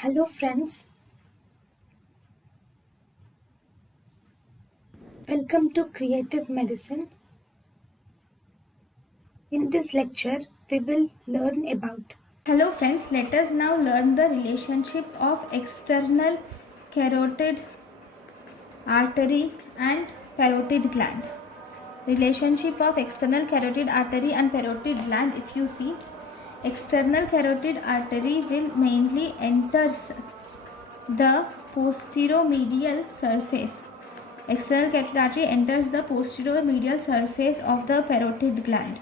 Hello friends, welcome to Creative Medicine. In this lecture, we will learn about. Hello friends, let us now learn the relationship of external carotid artery and parotid gland. Relationship of external carotid artery and parotid gland. If you see, external carotid artery will mainly enters the posteromedial surface. External carotid artery enters the posteromedial surface of the parotid gland.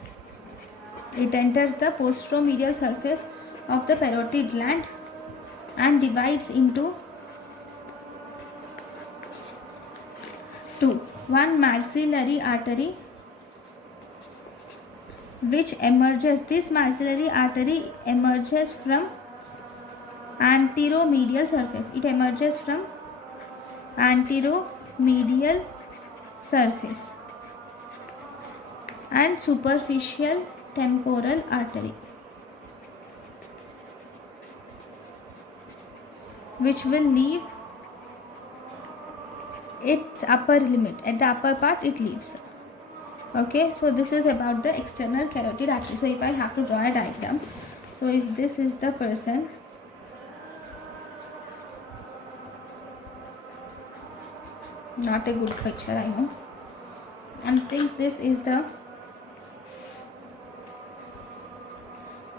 It enters the posteromedial surface of the parotid gland and divides into two. One maxillary artery which emerges. This maxillary artery emerges from anteromedial surface. It emerges from anteromedial surface and superficial temporal artery, which will leave its upper limit. At the upper part it leaves. Okay, so this is about the external carotid artery. So if I have to draw a diagram, so if this is the person, not a good picture, I know, and think this is the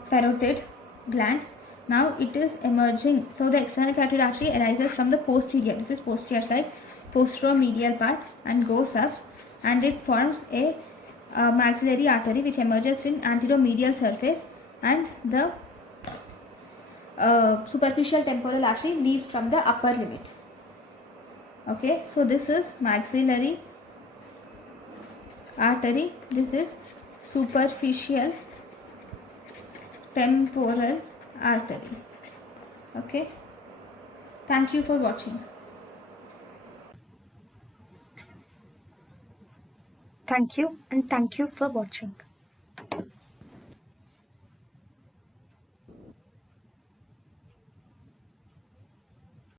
parotid gland. Now it is emerging. So the external carotid artery arises from the posterior. This is posterior side, posteromedial part, and goes up, and it forms a maxillary artery which emerges in anteromedial surface, and the superficial temporal artery leaves from the upper limit. Okay, so this is maxillary artery. This is superficial temporal artery. Okay, thank you for watching. Thank you and thank you for watching.